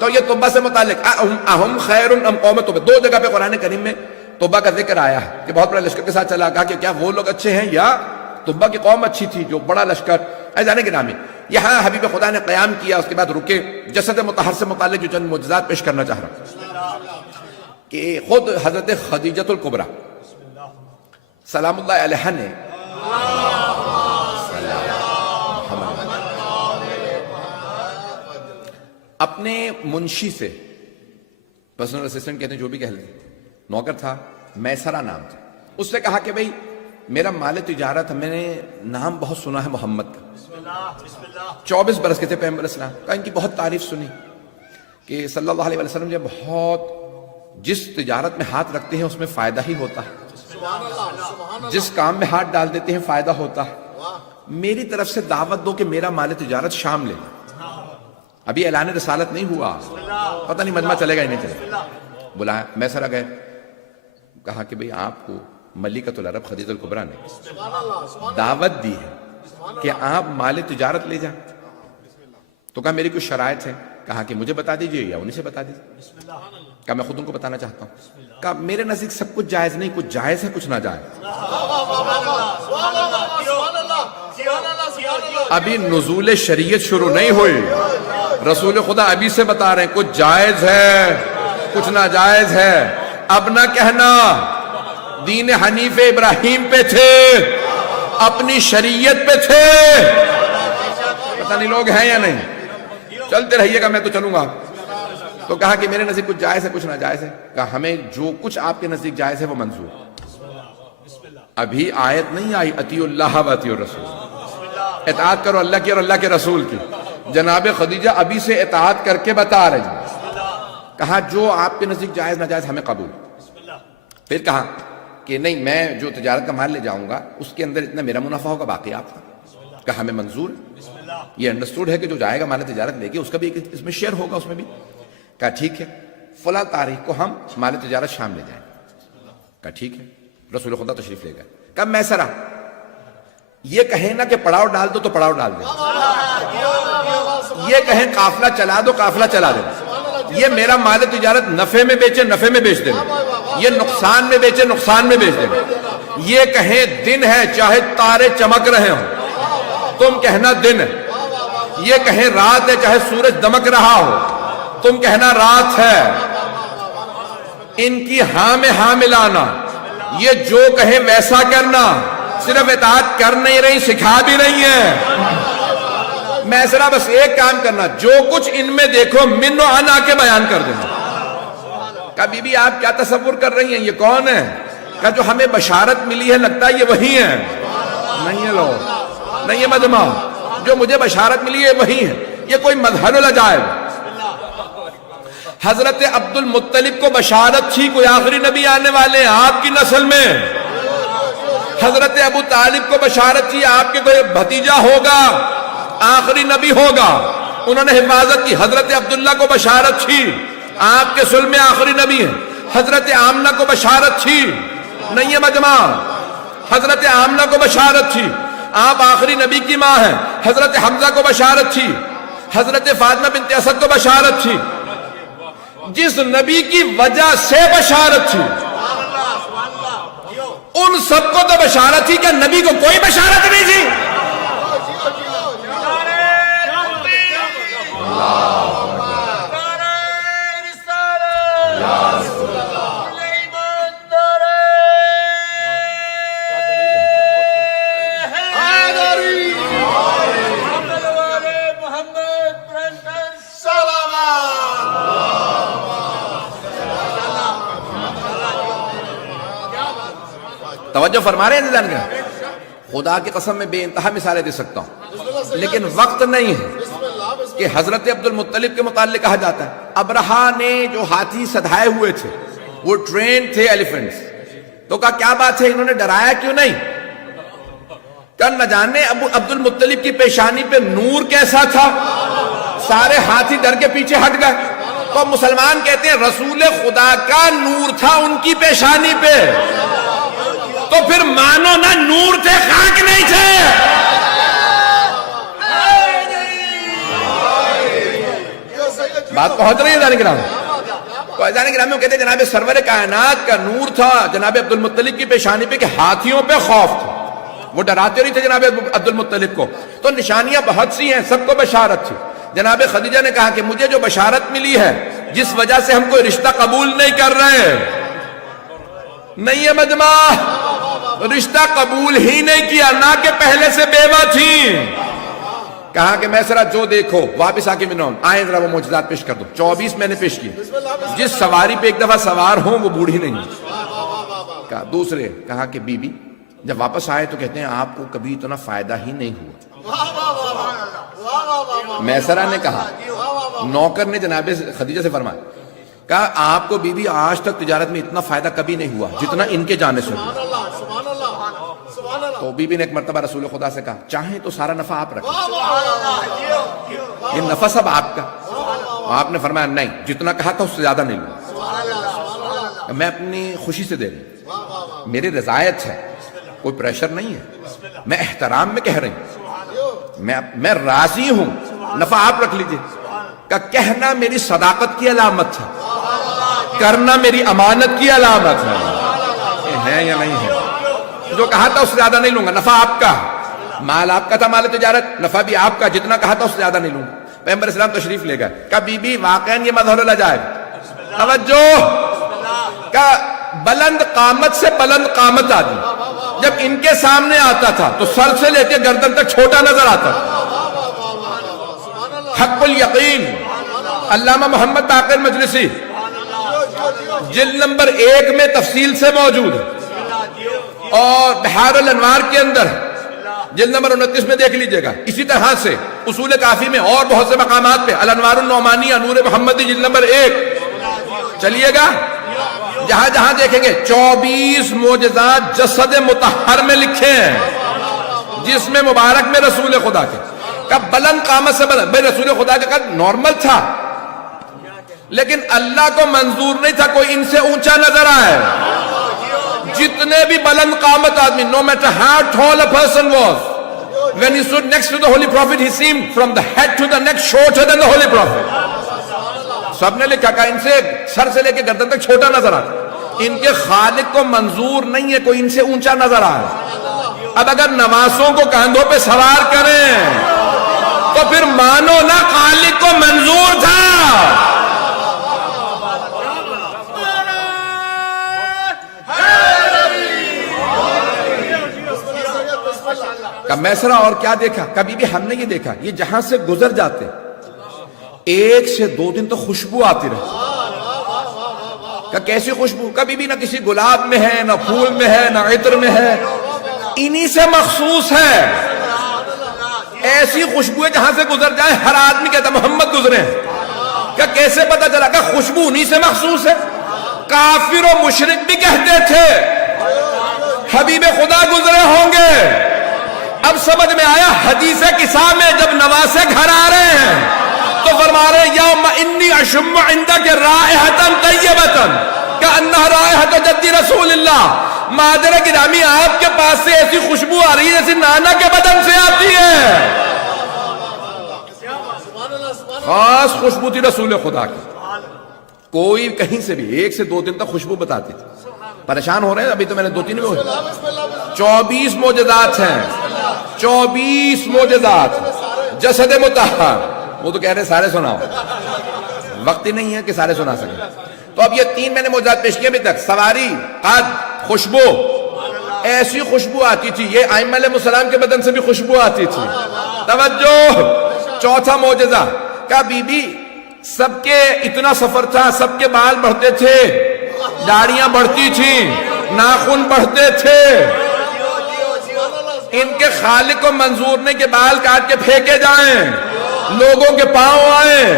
تو یہ توبہ سے متعلق اہم خیر ام قوم توبہ، دو جگہ پہ قرآن کریم میں توبہ کا ذکر آیا ہے کہ بہت بڑا لشکر کے ساتھ چلا، کہا کہ کیا وہ لوگ اچھے ہیں یا توبہ کی قوم اچھی تھی جو بڑا لشکر جانے کے نامی۔ یہاں حبیب خدا نے قیام کیا، اس کے بعد رکے، جسد مطہر سے متعلق جو چند معجزات پیش کرنا چاہ رہا ہوں کہ خود حضرت خدیجۃ الکبریٰ سلام اللہ علیہ نے اپنے منشی سے، پرسنل اسسٹنٹ کہتے ہیں جو بھی کہہ لیں، نوکر تھا، میسرہ نام تھا، اس سے کہا کہ بھئی میرا مال تجارت، میں نے نام بہت سنا ہے محمد کا، 24 برس کے تھے پیغمبر اسلام کا، ان کی بہت تعریف سنی کہ صلی اللہ علیہ وسلم جب بہت جس تجارت میں ہاتھ رکھتے ہیں اس میں فائدہ ہی ہوتا ہے، جس کام میں ہاتھ ڈال دیتے ہیں فائدہ ہوتا ہے، میری طرف سے دعوت دو کہ میرا مال تجارت شام لے لیں۔ ابھی اعلان رسالت نہیں ہوا، پتہ نہیں مجمع چلے گا ہی نہیں چلے گا، بلایا، میسرہ گئے، کہا کہ بھئی آپ کو ملکۃ العرب خدیجہ الکبریٰ نے دعوت دی ہے کہ آپ مال تجارت لے جائیں، تو کہا میری کچھ شرائط ہیں، کہا کہ مجھے بتا دیجئے یا انہیں سے بتا دیجئے، کہا میں خود ان کو بتانا چاہتا ہوں، کہا میرے نزدیک سب کچھ جائز نہیں، کچھ جائز ہے کچھ ناجائز۔ ابھی نزول شریعت شروع نہیں ہوئی، رسول خدا ابھی سے بتا رہے ہیں کچھ جائز ہے کچھ ناجائز ہے۔ اب نہ کہنا دین حنیف ابراہیم پہ تھے، اپنی شریعت پہ تھے، پتہ نہیں لوگ ہیں یا نہیں، چلتے رہیے گا میں تو چلوں گا۔ تو کہا کہ میرے نزدیک کچھ جائز ہے کچھ ناجائز ہے، کہا ہمیں جو کچھ آپ کے نزدیک جائز ہے وہ منظور۔ ابھی آیت نہیں آئی اطیعوا اللہ و اطیعوا الرسول، اطاعت کرو اللہ کی اور اللہ کے رسول کی، جناب خدیجہ ابھی سے اطاعت کر کے بتا رہی ہیں۔ کہا جو آپ کے نزدیک جائز ناجائز ہمیں قبول۔ پھر کہا کہ نہیں میں جو تجارت کا مال لے جاؤں گا اس کے اندر اتنا میرا منافع ہوگا باقی آپ کا، کہا ہمیں منظور ہے، یہ انڈرسٹوڈ ہے کہ جو جائے گا مال تجارت لے کے اس کا بھی اس میں شیئر ہوگا اس میں بھی۔ کہا ٹھیک ہے، فلاں تاریخ کو ہم مال تجارت شام لے جائیں، کہا ٹھیک ہے، رسول خدا تشریف لے گئے۔ کہا میسرہ یہ کہیں نا کہ پڑاؤ ڈال دو تو پڑاؤ ڈال دیں، یہ کہیں قافلہ چلا دو قافلہ چلا دیں، یہ میرا مال تجارت نفع میں بیچے نفع میں بیچ دیں، یہ نقصان میں بیچے نقصان میں بیچ دیں، یہ کہیں دن ہے چاہے تارے چمک رہے ہوں تم کہنا دن ہے، یہ کہیں رات ہے چاہے سورج دمک رہا ہو تم کہنا رات ہے، ان کی ہاں میں ہاں ملانا، یہ جو کہیں ویسا کرنا، صرف اطاعت کر نہیں رہی سکھا بھی رہی ہیں۔ میسرہ بس ایک کام کرنا، جو کچھ ان میں دیکھو من و عن آ کے بیان کر دینا۔ کہا بی بی آپ کیا تصور کر رہی ہیں، یہ کون ہے؟ کہا جو ہمیں بشارت ملی ہے لگتا ہے یہ وہی ہے، نہیں ہے لوگ، نہیں ہے مجمع، جو مجھے بشارت ملی ہے وہی ہے، یہ کوئی مظہر العجائب۔ حضرت عبد المطلب کو بشارت تھی کوئی آخری نبی آنے والے ہیں آپ کی نسل میں، حضرت ابو طالب کو بشارت تھی آپ کے کوئی بھتیجا ہوگا آخری نبی ہوگا، انہوں نے حفاظت کی۔ حضرت عبداللہ کو بشارت تھی آپ کے سلم میں آخری نبی ہیں، حضرت آمنہ کو بشارت تھی، نہیں ہے مجمع، حضرت آمنہ کو بشارت تھی آپ آخری نبی کی ماں ہیں، حضرت حمزہ کو بشارت تھی، حضرت فاطمہ بنت اسد کو بشارت تھی، جس نبی کی وجہ سے بشارت تھی ان سب کو تو بشارت تھی، کہ نبی کو کوئی بشارت نہیں تھی؟ توجہ فرما رہے ہیں جان، خدا کی قسم میں بے انتہا مثالیں دے سکتا ہوں لیکن وقت نہیں ہے کہ حضرت عبد المطلب کے متعلق کہا جاتا ہے ابرہا نے جو ہاتھی سدھائے ہوئے تھے وہ ٹرین تھے ایلیفنٹس، تو کہا کیا بات ہے انہوں نے ڈرایا کیوں نہیں؟ کہ نہ جانے عبد المطلب کی پیشانی پہ نور کیسا تھا، سارے ہاتھی ڈر کے پیچھے ہٹ گئے۔ تو مسلمان کہتے ہیں رسول خدا کا نور تھا ان کی پیشانی پہ، تو پھر مانو نہ نور تھے خاک نہیں تھے۔ بات پہنچ رہی ہے عزیزان کرام؟ تو عزیزان کرام کہتے ہیں جناب سرور کائنات کا نور تھا جناب عبد المطلب کی پیشانی پہ کہ ہاتھیوں پہ خوف تھا، وہ ڈراتے نہیں تھے جناب عبد المطلب کو. تو نشانیاں بہت سی ہیں، سب کو بشارت تھی. جناب خدیجہ نے کہا کہ مجھے جو بشارت ملی ہے جس وجہ سے ہم کوئی رشتہ قبول نہیں کر رہے، نہیں ہے مجمع، رشتہ قبول ہی نہیں کیا، نہ کہ پہلے سے بیوہ تھیں. کہا کہ میں ذرا جو دیکھو واپس آ کے منون آئیں ذرا وہ معجزات پیش کر دو. 24 میں نے پیش کی. جس سواری پہ ایک دفعہ سوار ہوں وہ بوڑھی نہیں. کہا دوسرے، کہا کہ بی بی جب واپس آئے تو کہتے ہیں آپ کو کبھی اتنا فائدہ ہی نہیں ہوا. میسرہ نے کہا، نوکر نے جناب خدیجہ سے فرمایا، کہا آپ کو بی بی آج تک تجارت میں اتنا فائدہ کبھی نہیں ہوا جتنا ان کے جانے سے ہوا. تو بی بی نے ایک مرتبہ رسول خدا سے کہا چاہیں تو سارا نفع آپ رکھیں، یہ نفع سب آپ کا. آپ نے فرمایا نہیں، جتنا کہا تھا اس سے زیادہ نہیں لوں، میں اپنی خوشی سے دے رہی، میری رضایت ہے، کوئی پریشر نہیں ہے، میں احترام میں کہہ رہی ہوں، میں راضی ہوں، نفع آپ رکھ لیجئے. کہ کہنا میری صداقت کی علامت ہے، کرنا میری امانت کی علامت ہے یا نہیں ہے. جو کہا تھا اس سے زیادہ نہیں لوں گا، نفع آپ کا، مال آپ کا تھا، مال تجارت، نفع بھی آپ کا، جتنا کہا تھا اس سے زیادہ نہیں لوں گا. پیغمبر اسلام تشریف لے گئے. کہا بی بی واقعاً یہ مظہر العجائب، توجہ، کہ بلند قامت سے بلند قامت آدمی جب ان کے سامنے آتا تھا تو سر سے لے کے گردن تک چھوٹا نظر آتا تھا. حق الیقین علامہ محمد باقر مجلسی جلد نمبر 1 میں تفصیل سے موجود ہے، اور بحار الانوار کے اندر جلد نمبر 29 میں دیکھ لیجئے گا. اسی طرح سے اصول کافی میں اور بہت سے مقامات پہ الانوار النعمانیہ نور محمدی جلد نمبر 1 چلیے گا، جہاں جہاں دیکھیں گے 24 معجزات جسد مطہر میں لکھے ہیں، جس میں مبارک میں رسول خدا کے کا بلند قامت سے بلند. بھئی رسول خدا کا قد نارمل تھا، لیکن اللہ کو منظور نہیں تھا کوئی ان سے اونچا نظر آئے. جتنے بھی بلند قامت آدمی, no matter how tall a person was, when he stood next to the Holy Prophet, he seemed from the head to the neck shorter than the Holy Prophet. سب نے لکھا کہ ان سے سر سے لے کے گردن تک چھوٹا نظر آتا. ان کے خالق کو منظور نہیں ہے کوئی ان سے اونچا نظر آئے. اب اگر نواسوں کو کاندھوں پہ سوار کریں تو پھر مانو نہ خالق کو منظور تھا. میسرا اور کیا دیکھا؟ کبھی بھی ہم نے یہ دیکھا یہ جہاں سے گزر جاتے 1 سے 2 دن تو خوشبو آتی رہتی. کہ کیسی خوشبو؟ کبھی بھی نہ کسی گلاب میں ہے, نہ پھول میں ہے, نہ عطر میں ہے, انہی سے مخصوص ہے. ایسی خوشبو ہے جہاں سے گزر جائے ہر آدمی کہتا محمد گزرے. کہ کیسے پتا چلا؟ کہ خوشبو انہی سے مخصوص ہے. کافر و مشرک بھی کہتے تھے حبیب خدا گزرے ہوں گے. اب سمجھ میں آیا حدیث قصہ میں جب نواسے گھر آ رہے ہیں تو فرما رہے ہیں یوم انی اشم عندک رائحۃ طیبۃ کأنها رائحۃ جد رسول اللہ. مادر گرامی آپ کے پاس سے ایسی خوشبو آ رہی ہے جیسے نانا کے بدن سے آتی ہے. خاص خوشبو تھی رسول خدا کی. کوئی کہیں سے بھی 1 سے 2 دن تک خوشبو بتاتی تھی. پریشان ہو رہے ہیں ابھی تو میں نے 2-3 میں 24 معجزات ہیں. 24 معجزات جسد مطہر. وہ تو کہہ رہے سارے سناؤ, وقت ہی نہیں ہے کہ سارے سنا سکیں. تو اب یہ 3 میں نے معجزات پیش کیے ابھی تک. سواری, قد, خوشبو. ایسی خوشبو آتی تھی یہ ائمہ علیہ السلام کے بدن سے بھی خوشبو آتی تھی. توجہ, چوتھا معجزہ کہ بی بی سب کے اتنا سفر تھا, سب کے بال بڑھتے تھے, داڑیاں بڑھتی تھیں, ناخن بڑھتے تھے. ان کے خالق کو منظور نہیں کہ بال کاٹ کے پھینکے جائیں, لوگوں کے پاؤں آئیں.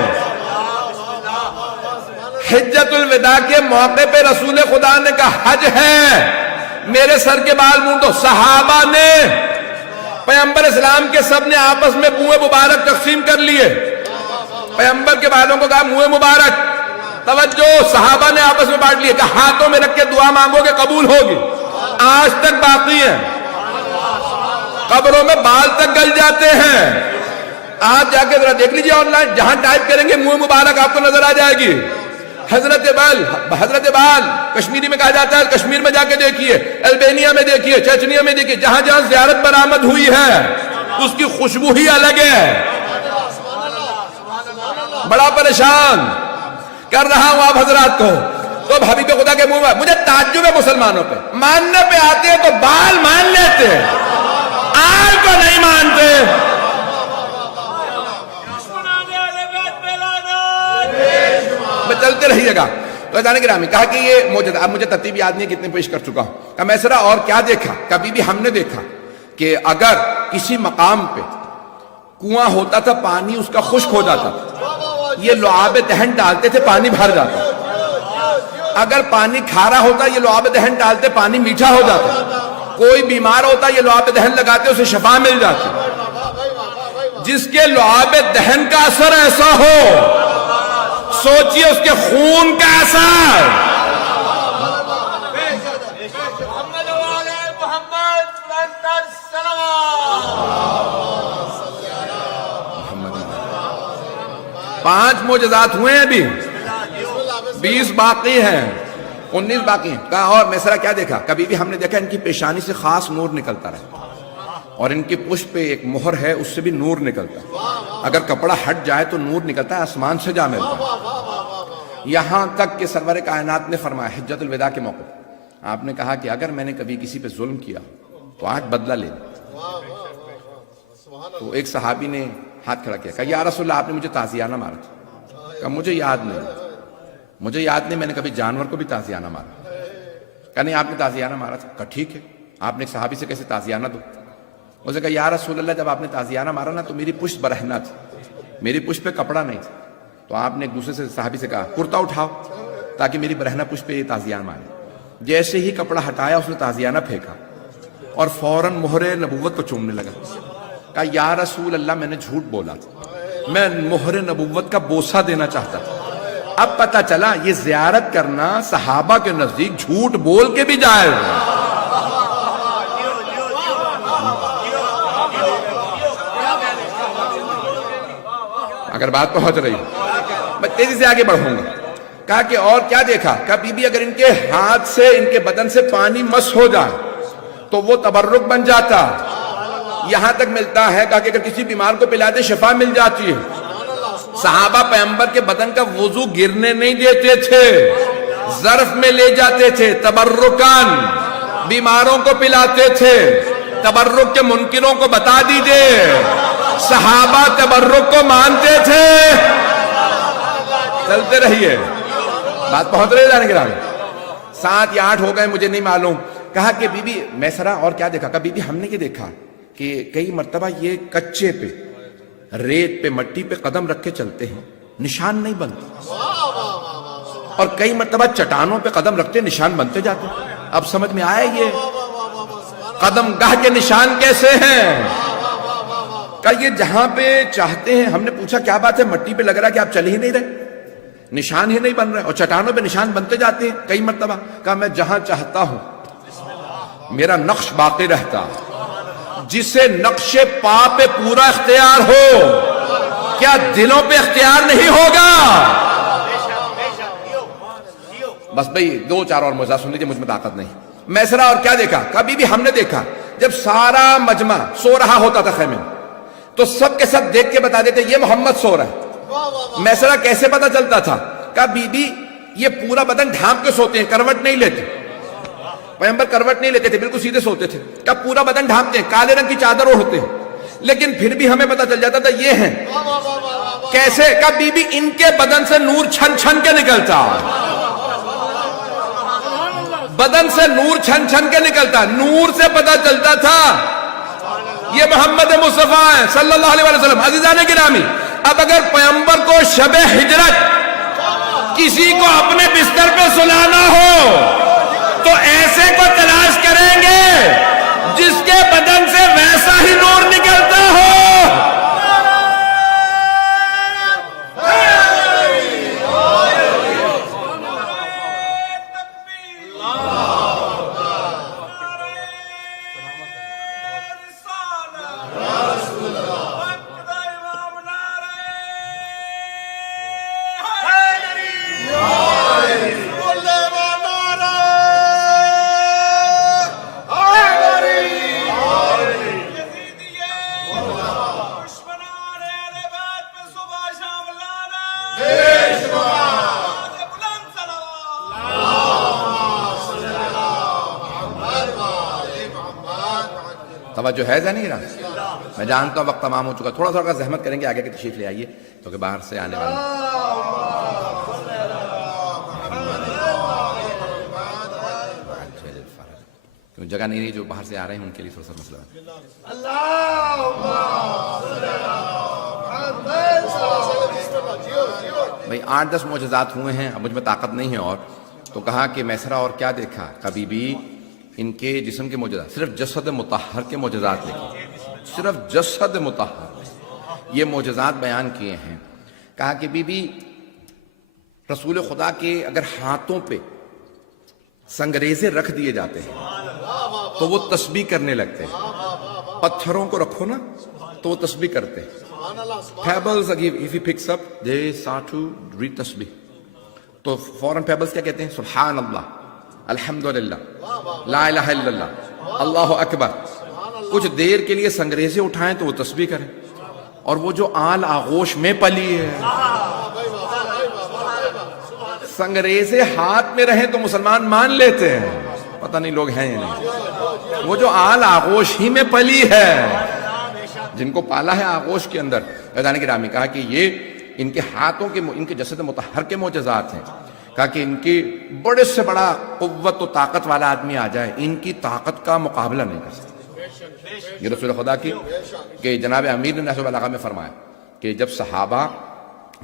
حجت الوداع کے موقع پہ رسول خدا نے کہا حج ہے, میرے سر کے بال مونڈو. صحابہ نے, پیغمبر اسلام کے سب نے آپس میں منہ مبارک تقسیم کر لیے. پیغمبر کے بالوں کو کہا منہ مبارک. توجہ, صحابہ نے آپس میں بانٹ لیے. کہا ہاتھوں میں رکھ کے دعا مانگو گے قبول ہوگی. آج تک باقی ہیں, قبروں میں بال تک گل جاتے ہیں. آپ جا کے ذرا دیکھ لیجیے آن لائن، جہاں ٹائپ کریں گے منہ مبارک آپ کو نظر آ جائے گی. حضرت بال کشمیری میں کہا جاتا ہے، کشمیر میں جا کے دیکھیے، البینیا میں دیکھیے، چچنیا میں دیکھیے، جہاں جہاں زیارت برآمد ہوئی ہے اس کی خوشبو ہی الگ ہے. بڑا پریشان کر رہا ہوں آپ حضرات کو. تو حبیب خدا کے منہ میں مجھے تعجب ہے مسلمانوں پہ، ماننے پہ آتے ہیں تو بال مان لیتے ہیں، آل کو نہیں مانتے. چلتے رہیے گا. تو جانے گرامی کہا کہ یہ موجود، اب مجھے ترتیب یاد نہیں کتنے پیش کر چکا ہوں. کہا میسرا اور کیا دیکھا؟ کبھی بھی ہم نے دیکھا کہ اگر کسی مقام پہ کنواں ہوتا تھا پانی اس کا خشک ہو جاتا تھا، یہ لعاب دہن ڈالتے تھے پانی بھر جاتا. اگر پانی کھارا ہوتا یہ لعاب دہن ڈالتے پانی میٹھا ہو جاتا. کوئی بیمار ہوتا یہ لعاب دہن لگاتے اسے شفا مل جاتی. جس کے لعاب دہن کا اثر ایسا ہو سوچئے اس کے خون کا اثر. پانچ معجزات ہوئے ہیں ابھی، 20 باقی ہیں، 19 باقی ہیں. کہا اور میسرا کیا دیکھا؟ کبھی بھی ہم نے دیکھا ان کی پیشانی سے خاص نور نکلتا رہتا اور ان کی پشت پہ ایک مہر ہے اس سے بھی نور نکلتا ہے. اگر کپڑا ہٹ جائے تو نور نکلتا ہے، آسمان سے جا ملتا ہے. یہاں تک کہ سرور کائنات نے فرمایا حجت الوداع کے موقع آپ نے کہا کہ اگر میں نے کبھی کسی پہ ظلم کیا تو آج بدلہ لے. تو ایک صحابی نے ہاتھ کھڑا کیا، کہا یا رسول اللہ آپ نے مجھے تازیانہ مارا تھا. کہا مجھے یاد نہیں میں نے کبھی جانور کو بھی تازیانہ مارا. کہا نہیں آپ نے تازیانہ مارا تھا. کہا ٹھیک ہے، آپ نے ایک صحابی سے کیسے تازیانہ دو؟ اسے کہا یا رسول اللہ جب آپ نے تازیانہ مارا نا تو میری پشت برہنہ تھی، میری پشت پہ کپڑا نہیں تھا. تو آپ نے ایک دوسرے سے صحابی سے کہا کرتا اٹھاؤ تاکہ میری برہنہ پشت پہ یہ تازیانہ مارے. جیسے ہی کپڑا ہٹایا اس نے تازیانہ پھینکا اور فوراً مہر نبوت کو چومنے لگا. کہا یا رسول اللہ میں نے جھوٹ بولا تھا، میں مہر نبوت کا بوسہ دینا چاہتا تھا. اب پتہ چلا یہ زیارت کرنا صحابہ کے نزدیک جھوٹ بول کے بھی جائز ہے. اگر بات پہنچ رہی میں تیزی سے آگے بڑھوں گا. کہا کہ اور کیا دیکھا؟ کہا بی بی اگر ان کے ہاتھ سے ان کے بدن سے پانی مس ہو جائے تو وہ تبرک بن جاتا. یہاں تک ملتا ہے کہا کہ اگر کسی بیمار کو پلا دے شفا مل جاتی ہے. صحابہ پیغمبر کے بدن کا وضو گرنے نہیں دیتے تھے، ظرف میں لے جاتے تھے، تبرکان بیماروں کو پلاتے تھے. تبرک کے منکروں کو بتا دیجئے صحابہ تبرک کو مانتے تھے. چلتے رہیے، بات پہنچ رہی ہے جانے کے رہے. 7 یا 8 ہو گئے مجھے نہیں معلوم. کہا کہ بی بی میسرا اور کیا دیکھا؟ کہا بی بی ہم نے یہ دیکھا کہ کئی مرتبہ یہ کچے پہ، ریت پہ، مٹی پہ قدم رکھ کے چلتے ہیں، نشان نہیں بنتے، اور کئی مرتبہ چٹانوں پہ قدم رکھتے نشان بنتے جاتے. اب سمجھ میں آیا یہ قدم گاہ کے نشان کیسے ہیں؟ کہ یہ جہاں پہ چاہتے ہیں. ہم نے پوچھا کیا بات ہے؟ مٹی پہ لگ رہا ہے کہ آپ چل ہی نہیں رہے، نشان ہی نہیں بن رہے، اور چٹانوں پہ نشان بنتے جاتے ہیں کئی مرتبہ. کہا میں جہاں چاہتا ہوں میرا نقش باقی رہتا. جسے نقش پا پہ پورا اختیار ہو کیا دلوں پہ اختیار نہیں ہوگا؟ بس بھئی 2-4 اور موضوع سن لیجیے، مجھ میں طاقت نہیں. میسرا اور کیا دیکھا؟ کبھی بھی ہم نے دیکھا جب سارا مجمع سو رہا ہوتا تھا خیمے میں تو سب کے سب دیکھ کے بتا دیتے یہ محمد سو رہا ہے. میسرا کیسے پتا چلتا تھا؟ کہا بی بی یہ پورا بدن ڈھانپ کے سوتے ہیں، کروٹ نہیں لیتے. پیغمبر کروٹ نہیں لیتے تھے، بالکل سیدھے سوتے تھے. کہا پورا بدن ڈھانپتے ہیں، کالے رنگ کی چادر اوڑھتے ہیں، لیکن پھر بھی ہمیں پتا چل جاتا تھا یہ ہیں. کیسے؟ کہا بی بی ان کے بدن سے نور چھن چھن کے نکلتا، بدن سے نور چھن چھن کے نکلتا. نور سے پتا چلتا تھا یہ محمد مصطفیٰ ہیں صلی اللہ علیہ وسلم. عزیزان گرامی، اب اگر پیغمبر کو شب ہجرت کسی کو اپنے بستر پہ سلانا ہو تو ایسے کو تلاش کریں گے جس کے بدن سے ویسا ہی نور نکلتا ہو. توجہ ہے ذہنی گرامی؟ میں جانتا ہوں وقت تمام ہو چکا، تھوڑا سا زحمت کریں گے آگے کی تشریف لے آئیے کیونکہ باہر سے آنے والے کیوں جگہ نہیں رہی، جو باہر سے آ رہے ہیں ان کے لیے تھوڑا سا مسئلہ ہے۔ بھائی 8-10 معجزات ہوئے ہیں، اب مجھ میں طاقت نہیں ہے اور تو کہا کہ میسرا اور کیا دیکھا، کبھی بھی ان کے جسم کے معجزات، صرف جسد مطہر کے معجزات لکھے، صرف جسد مطہر یہ معجزات بیان کیے ہیں۔ کہا کہ بی بی رسول خدا کے اگر ہاتھوں پہ سنگریزے رکھ دیے جاتے ہیں تو وہ تسبیح کرنے لگتے ہیں، پتھروں کو رکھو نا تو وہ تسبیح کرتے ہیں۔ Pebbles, if he picks up, they start to read تسبیح، تو فوراً پیبلز کیا کہتے ہیں؟ سبحان اللہ، الحمدللہ، لا الہ الا اللہ، اللہ اکبر۔ کچھ دیر کے لیے سنگریزے اٹھائیں تو وہ تسبیح کریں، اور وہ جو آل آغوش میں پلی ہے، سنگریزے ہاتھ میں رہیں تو مسلمان مان لیتے ہیں، پتہ نہیں لوگ ہیں یا نہیں۔ وہ جو آل آغوش ہی میں پلی ہے، جن کو پالا ہے آغوش کے اندر، عزیزان گرامی، کہا کہ یہ ان کے ہاتھوں کے، ان کے جسد مطہر کے معجزات ہیں۔ کہا کہ ان کی بڑے سے بڑا قوت و طاقت والا آدمی آ جائے، ان کی طاقت کا مقابلہ نہیں کر سکتا۔ یہ رسول خدا کی کہ جناب امیر نے نحو البلاغہ میں فرمایا کہ جب صحابہ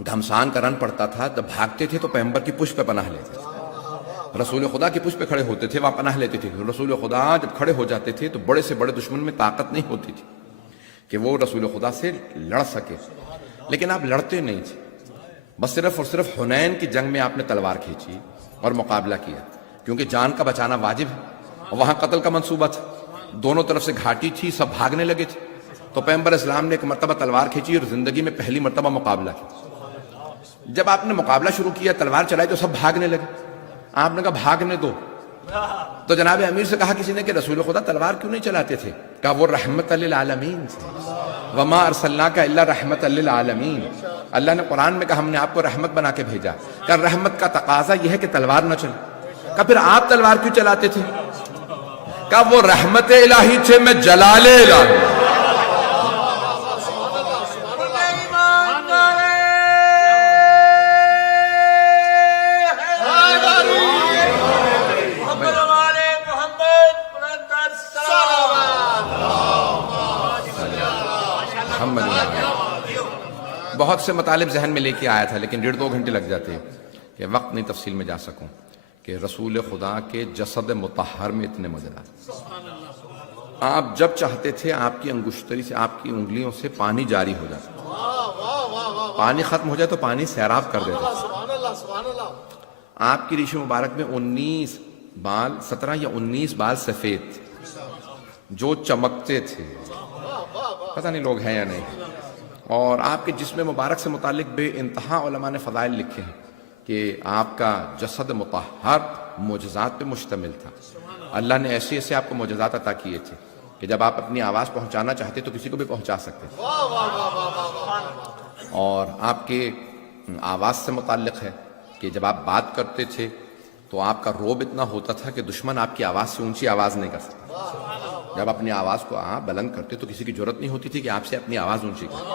گھمسان کا رن پڑتا تھا، جب بھاگتے تھے تو پیغمبر کی پشت پہ پناہ لیتے تھے، رسول خدا کی پشت پہ کھڑے ہوتے تھے، وہاں پناہ لیتے تھے۔ رسول خدا جب کھڑے ہو جاتے تھے تو بڑے سے بڑے دشمن میں طاقت نہیں ہوتی تھی کہ وہ رسول خدا سے لڑ سکے، لیکن آپ لڑتے نہیں تھے، بس صرف اور صرف حنین کی جنگ میں آپ نے تلوار کھینچی اور مقابلہ کیا، کیونکہ جان کا بچانا واجب ہے، اور وہاں قتل کا منصوبہ تھا، دونوں طرف سے گھاٹی تھی، سب بھاگنے لگے تھے، تو پیغمبر اسلام نے ایک مرتبہ تلوار کھینچی اور زندگی میں پہلی مرتبہ مقابلہ کیا۔ جب آپ نے مقابلہ شروع کیا، تلوار چلائی تو سب بھاگنے لگے، آپ نے کہا بھاگنے دو، تو جناب امیر سے کہا کسی نے کہ رسول خدا تلوار کیوں نہیں چلاتے تھے؟ کہا وہ رحمت للعالمین تھے، وما ارسلناک الا رحمت للعالمین۔ اللہ نے قرآن میں کہا ہم نے آپ کو رحمت بنا کے بھیجا، کہ رحمت کا تقاضا یہ ہے کہ تلوار نہ چلے۔ کہا پھر آپ تلوار کیوں چلاتے تھے؟ کہا وہ رحمت الہی تھے، میں جلال الہی۔ بہت سے مطالب ذہن میں لے کے آیا تھا لیکن 1.5-2 گھنٹے لگ جاتے ہیں کہ وقت نہیں تفصیل میں جا سکوں کہ رسول خدا کے جسد مطہر میں اتنے معجزات۔ آپ جب چاہتے تھے آپ کی انگشتری سے، آپ کی انگلیوں سے پانی جاری ہو جاتا، پانی ختم ہو جائے تو پانی سیراب کر دیتا۔ آپ کی ریش مبارک میں 19 بال، 17 یا 19 بال سفید تھے جو چمکتے تھے، پتہ نہیں لوگ ہیں یا نہیں۔ اور آپ کے جسم مبارک سے متعلق بے انتہا علماء نے فضائل لکھے ہیں کہ آپ کا جسد مطہر معجزات پہ مشتمل تھا۔ اللہ نے ایسے ایسے آپ کو معجزات عطا کیے تھے کہ جب آپ اپنی آواز پہنچانا چاہتے تو کسی کو بھی پہنچا سکتے تھے۔ اور آپ کے آواز سے متعلق ہے کہ جب آپ بات کرتے تھے تو آپ کا روب اتنا ہوتا تھا کہ دشمن آپ کی آواز سے اونچی آواز نہیں کر سکتا۔ جب اپنی آواز کو آپ بلند کرتے تو کسی کی ضرورت نہیں ہوتی تھی کہ آپ سے اپنی آواز اونچی کریں۔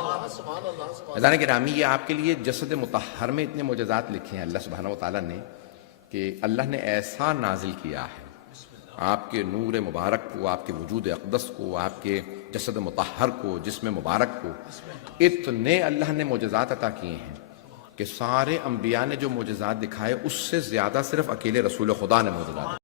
عزیزان گرامی، یہ آپ کے لیے جسد مطہر میں اتنے معجزات لکھے ہیں اللہ سبحانہ و تعالیٰ نے کہ اللہ نے ایسا نازل کیا ہے آپ کے نور مبارک کو، آپ کے وجود اقدس کو، آپ کے جسد مطہر کو، جسم مبارک کو، اتنے اللہ نے معجزات عطا کیے ہیں کہ سارے انبیاء نے جو معجزات دکھائے اس سے زیادہ صرف اکیلے رسول خدا نے معجزات